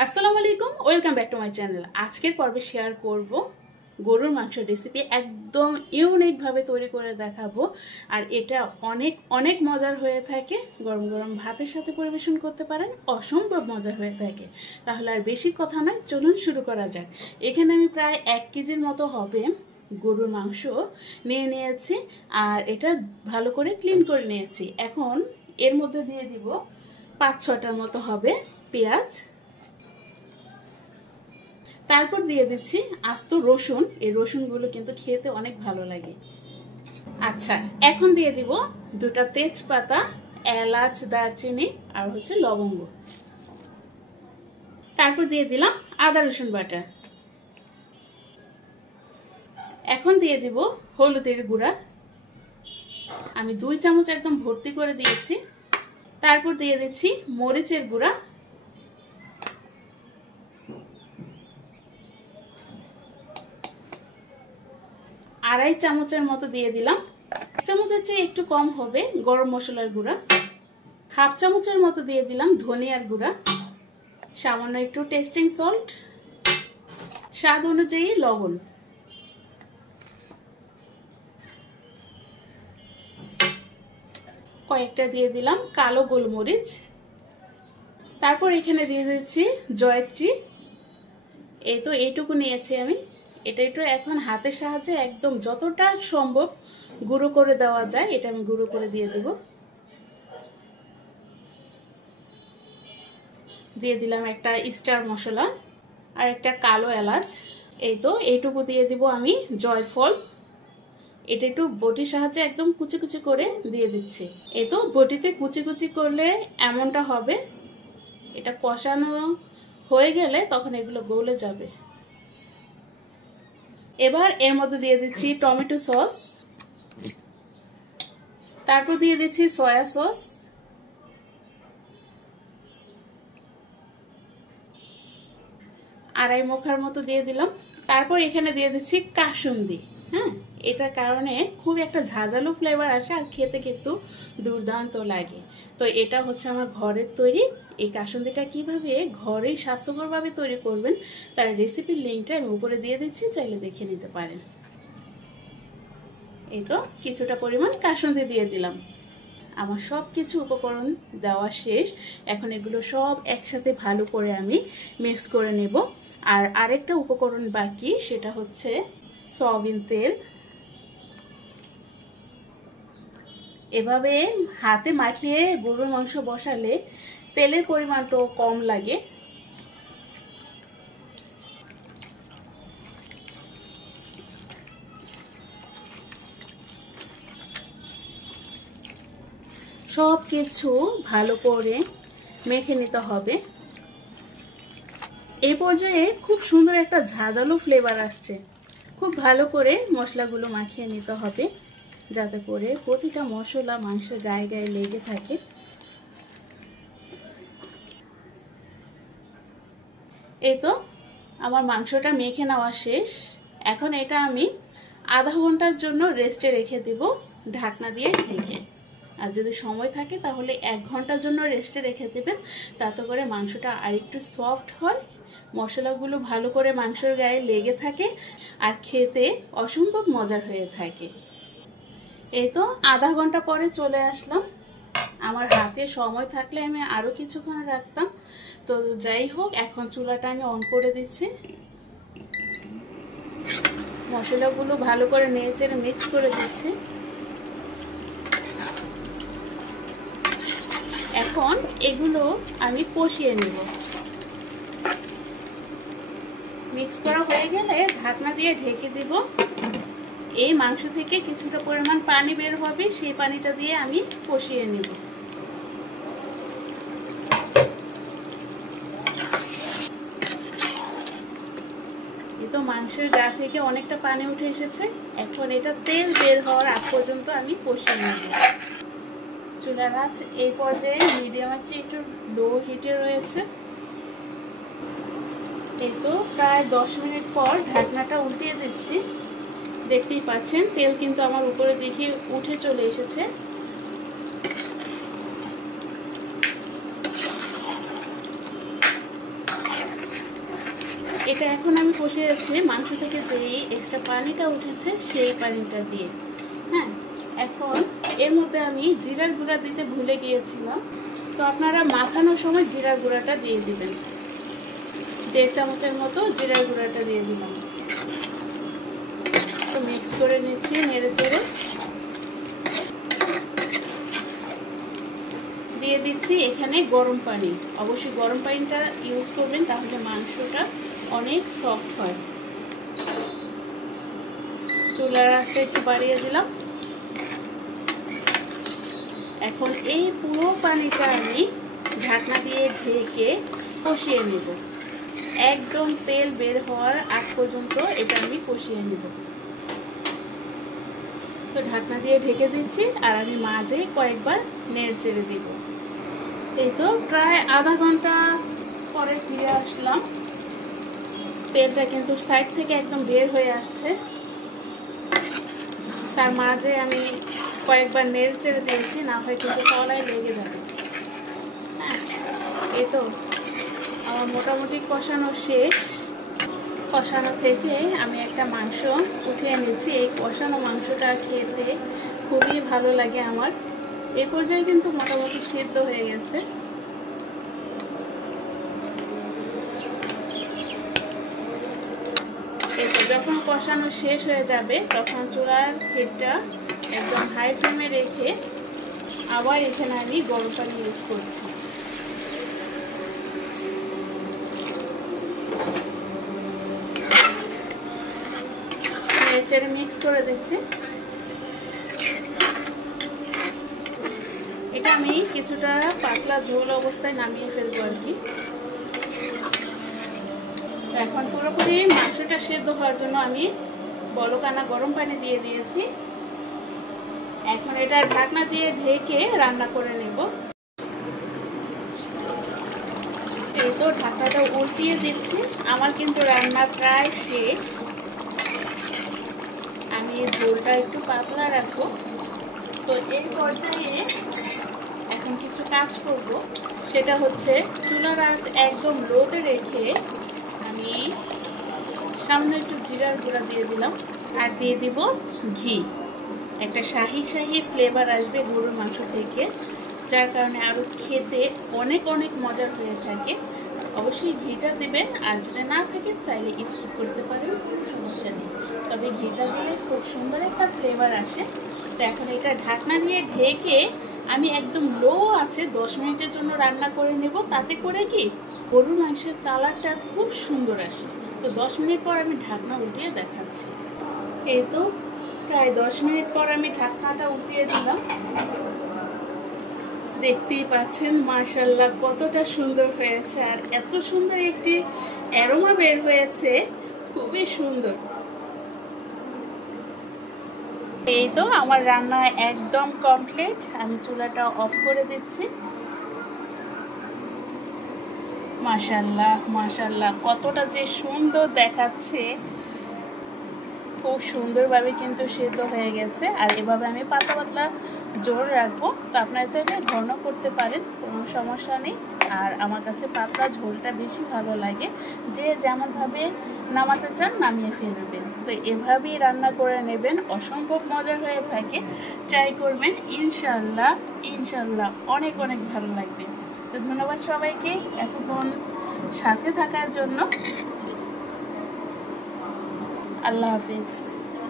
আসসালামু আলাইকুম, welcome back to my channel. আজকের পর্বে শেয়ার করব গরুর মাংসের রেসিপি। একদম ইউনিকভাবে তৈরি করে দেখাবো। আর এটা অনেক অনেক মজার হয়ে থাকে। গরম গরম ভাতের সাথে পরিবেশন করতে পারেন, অসম্ভব মজার হয়ে থাকে। তাহলে আর বেশি কথা নয়, চলুন শুরু করা যাক। এখানে আমি প্রায় 1 কেজির মতো হবে গরুর মাংস নিয়ে নিয়েছি। আর এটা ভালো করে ক্লিন করে নিয়েছি। এখন এর মধ্যে দিয়ে দিব 5-6টার মতো হবে পেঁয়াজ। তারপর দিয়ে দিচ্ছি আস্ত রসুন। এই রসুনগুলো কিন্তু খেতে অনেক ভালো লাগে। আচ্ছা, এখন দিয়ে দিব 2টা তেজপাতা, এলাচ, দারচিনি আর লবঙ্গ। তারপর দিয়ে দিলাম আদা রসুন বাটা। এখন দিয়ে দিব হলুদের গুঁড়া। আমি 2 চামচ একদম ভর্তি করে দিয়েছি। তারপর দিয়ে দিচ্ছি মরিচের গুঁড়া, আড়াই চামচের মতো দিয়ে দিলাম। চামচের চেয়ে একটু কম হবে গরম মশলার গুঁড়া। 1/2 চামচের মতো দিয়ে দিলাম ধনিয়ার গুঁড়া, সামান্য একটু টেস্টিং সল্ট, স্বাদ অনুযায়ী লবণ। কয়েকটা দিয়ে দিলাম কালো গোলমরিচ। তারপর এখানে দিয়ে দিচ্ছি জয়ত্রী। এই তো এইটুকু নিয়েছি আমি। এটা একটু এখন হাতের সাহায্যে একদম যতটা সম্ভব গুঁড়ো করে দেওয়া যায় এটা আমি গুঁড়ো করে দিয়ে দেব। দিয়ে দিলাম একটা স্টার মশলা আর একটা কালো এলাচ। এই তো এইটুকু দিয়ে দিব আমি জয়ফল। এটা একটু বটির সাহায্যে একদম কুচি কুচি করে দিয়ে দিচ্ছি। এই তো বটিতে কুচি কুচি করলে এমনটা হবে। এটা কষানো হয়ে গেলে তখন এগুলো গলে যাবে। এবার এর মধ্যে দিয়ে দিচ্ছি টমেটো সস। তারপর দিয়ে দিচ্ছি সয়া সস। আড়াই মুখার মতো দিয়ে দিলাম। তারপর এখানে দিয়ে দিচ্ছি কাসুন্দি। হ্যাঁ, এটার কারণে খুব একটা ঝাঁঝালো ফ্লেভার আসে আর খেতে কিন্তু দুর্দান্ত লাগে। তো এটা হচ্ছে আমার ঘরের তৈরি। এই কাসুন্দিটা কিভাবে ঘরেই স্বাস্থ্যকরভাবে তৈরি করবেন তার রেসিপির লিঙ্কটা আমি উপরে দিয়ে দিচ্ছি, চাইলে দেখে নিতে পারেন। এই তো কিছুটা পরিমাণ কাসুন্দি দিয়ে দিলাম। আমার সব কিছু উপকরণ দেওয়া শেষ। এখন এগুলো সব একসাথে ভালো করে আমি মিক্স করে নেব। আর আরেকটা উপকরণ বাকি, সেটা হচ্ছে সয়াবিন তেল। এভাবে হাতে মাখিয়ে গরুর মাংস বসালে তেলের পরিমাণটাও কম লাগে। সব কিছু ভালো করে মেখে নিতে হবে। এই পর্যায়ে খুব সুন্দর একটা ঝাঁঝালো ফ্লেভার আসছে। খুব ভালো করে মশলাগুলো মাখিয়ে নিতে হবে যাতে করে প্রতিটা মশলা মাংসের গায়ে গায়ে লেগে থাকে। এই তো আমার মাংসটা মেখে নেওয়া শেষ। এখন এটা আমি আধা ঘন্টার জন্য রেস্টে রেখে দেব ঢাকনা দিয়ে ঢেকে। আর যদি সময় থাকে তাহলে 1 ঘন্টার জন্য রেস্টে রেখে দেবেন, তাতে করে মাংসটা আরেকটু সফট হয়, মশলাগুলো ভালো করে মাংসের গায়ে লেগে থাকে আর খেতে অসম্ভব মজার হয়ে থাকে। এই তো আধা ঘন্টা পরে চলে আসলাম। আমার হাতে সময় থাকলে আমি আরও কিছুক্ষণ রাখতাম। তো যাই হোক, এখন চুলাটা আমি অন করে দিচ্ছি। মশলাগুলো ভালো করে নেড়েচেড়ে মিক্স করে দিচ্ছি। এখন এগুলো আমি কষিয়ে নেব। মিক্স করা হয়ে গেলে ঢাকনা দিয়ে ঢেকে দেব। এই মাংস থেকে কিছুটা পরিমাণ পানি বের হবে, সেই পানিটা দিয়ে আমি কষিয়ে নেব। এই তো মাংসের গা থেকে অনেকটা পানি উঠে এসেছে। এখন এটা তেল বের হওয়ার আগ পর্যন্ত আমি কষিয়ে নেব। চুলার আঁচ এই পর্যায়ে মিডিয়াম আছে, একটু লো হিটে রয়েছে। এই তো প্রায় 10 মিনিট পর ঢাকনাটা উল্টিয়ে দিচ্ছি। দেখতেই পাচ্ছেন তেল কিন্তু আমার উপরে দেখে উঠে চলে এসেছে। এটা এখন আমি কষিয়েছি মাংস থেকে যেই এক্সট্রা পানিটা উঠেছে সেই পানিটা দিয়ে। হ্যাঁ, এখন এর মধ্যে আমি জিরার গুঁড়া দিতে ভুলে গিয়েছিলাম, তো আপনারা মাখানোর সময় জিরার গুঁড়াটা দিয়ে দিবেন। 1.5 চামচের মতো জিরার গুঁড়াটা দিয়ে দিলাম। তো মিক্স করে নিচ্ছি নেড়ে চেড়ে। দিয়ে দিচ্ছি এখানে গরম পানি। অবশ্যই গরম পানিটা ইউজ করবেন, তাহলে মাংসটা অনেক সফট হয়। চুলার আঁচটা একটু বাড়িয়ে দিলাম। এখন এই পুরো পানিটা আমি ঢাকনা দিয়ে ঢেকে কষিয়ে নেব। একদম তেল বের হওয়ার আগ পর্যন্ত এটা আমি কষিয়ে নেব। তো ঢাকনা দিয়ে ঢেকে দিচ্ছি, আর আমি মাঝে কয়েকবার নেড়ে চেড়ে দিব। এই তো প্রায় আধা ঘন্টা পরে ফিরে আসলাম। তেলটা কিন্তু সাইড থেকে একদম বের হয়ে আসছে। তার মাঝে আমি কয়েকবার নেড়ে চেড়ে দিয়েছি, না হয় কিন্তু তলায় লেগে যাবে। হ্যাঁ, এই তো আমার মোটামুটি কষানো শেষ। কষানো থেকে আমি একটা মাংস উঠিয়ে নিচ্ছি। এই কষানো মাংসটা খেতে খুবই ভালো লাগে আমার। এই পর্যায়ে কিন্তু মোটামুটি সিদ্ধ হয়ে গেছে। যখন কষানো শেষ হয়ে যাবে তখন চুলার হিটটা একদম হাই ফ্লেমে রেখে আবার এখানে আমি গরম পানি ইউজ করছি। নেড়ে মিক্স করে দিচ্ছি। এটা আমি কিছুটা পাতলা ঝোল অবস্থায় নামিয়ে ফেলবো আর কি। এখন পুরোপুরি মাংসটা সেদ্ধ হওয়ার জন্য আমি বলকানা গরম পানি দিয়ে দিয়েছি। এখন এটা ঢাকনা দিয়ে ঢেকে রান্না করে নেব। এই তো ঢাকাটা উল্টিয়ে দিচ্ছি। আমার কিন্তু রান্না প্রায় শেষ। আমি ঝোলটা একটু পাতলা রাখবো। তো এই পর্যায়ে এখন কিছু কাজ করব, সেটা হচ্ছে চুলার আঁচ একদম লোতে রেখে আমি সামনে একটু জিরার গুঁড়া দিয়ে দিলাম, আর দিয়ে দিব ঘি। একটা শাহি শাহি ফ্লেভার আসবে গরুর মাংস থেকে, যার কারণে আরও খেতে অনেক অনেক মজার হয়ে থাকে। অবশ্যই ঘিটা দেবেন, আর যদি না থাকে চাইলে স্কিপ করতে পারেন, কোনো সমস্যা নেই। তবে ঘিটা দিলে খুব সুন্দর একটা ফ্লেভার আসে। তো এখন এটা ঢাকনা দিয়ে ঢেকে আমি একদম লো আছে 10 মিনিটের জন্য রান্না করে নেব। তাতে করে কি গরুর মাংসের কালারটা খুব সুন্দর আসে। তো 10 মিনিট পর আমি ঢাকনা উল্টিয়ে দেখাচ্ছি। এই তো প্রায় 10 মিনিট পর আমি ঢাকনাটা উল্টিয়ে দিলাম। দেখতেই পাচ্ছেন মাশাআল্লাহ কতটা সুন্দর হয়েছে, আর এত সুন্দর একটি অ্যারোমা বের হয়েছে, খুবই সুন্দর। এই তো আমার রান্না একদম কমপ্লিট। আমি চুলাটা অফ করে দিচ্ছি। মাশাআল্লাহ মাশাআল্লাহ কতটা যে সুন্দর দেখাচ্ছে, খুব সুন্দরভাবে কিন্তু সেদ্ধ হয়ে গেছে। আর এভাবে আমি পাতলা পাতলা জোর রাখবো। তো আপনারা চাইলে ঘন করতে পারেন, কোনো সমস্যা নেই। আর আমার কাছে পাতলা ঝোলটা বেশি ভালো লাগে। যে যেমনভাবে নামাতে চান নামিয়ে ফেলবেন। তো এভাবেই রান্না করে নেবেন, অসম্ভব মজার হয়ে থাকে। ট্রাই করবেন, ইনশাল্লাহ ইনশাল্লাহ অনেক অনেক ভালো লাগবে। তো ধন্যবাদ সবাইকে এতক্ষণ সাথে থাকার জন্য। আল্লাহ হাফিজ।